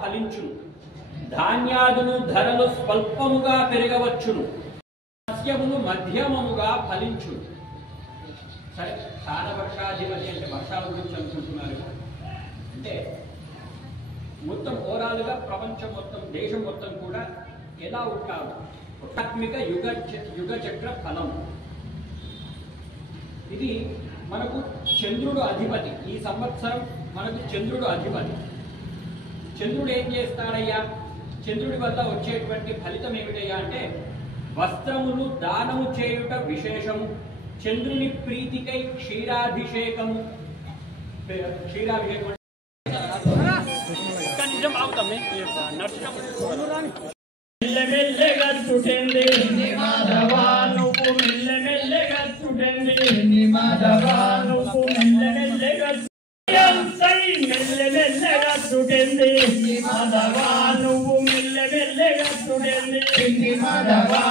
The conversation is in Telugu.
ఫలించును, ధాన్యాదులు ధరలు స్వల్పముగా పెరగవచ్చును, సస్యములు మధ్యమముగా ఫలించును. సరే, స్థాన వర్షాధిపతి అంటే వర్షాల గురించి అనుకుంటున్నారు. అంటే మొత్తం ఓవరాల్గా ప్రపంచం మొత్తం, దేశం మొత్తం కూడా ఎలా ఉంటారు? ఆధ్యాత్మిక యుగ చక్ర ఫలం ఇది. మనకు చంద్రుడు అధిపతి. ఈ సంవత్సరం మనకు చంద్రుడు అధిపతి. చంద్రుడు ఏం చేస్తాడయ్యా? చంద్రుడి వల్ల వచ్చేటువంటి ఫలితం ఏమిటయ్యా అంటే వస్త్రములు దానము చేయుట విశేషము, చంద్రుని ప్రీతికై క్షీరాభిషేకము. క్షీరాభిషేకం మెల్లమెల్లగా చుటండి మాధవా, నువ్వు మెల్లమెల్లగా చుటండి మాధవా, నువ్వు మెల్లమెల్లగా మెల్లమెల్లగా చుటండి మాధవా, నువ్వు మెల్లమెల్లగా చుటండి మాధవా,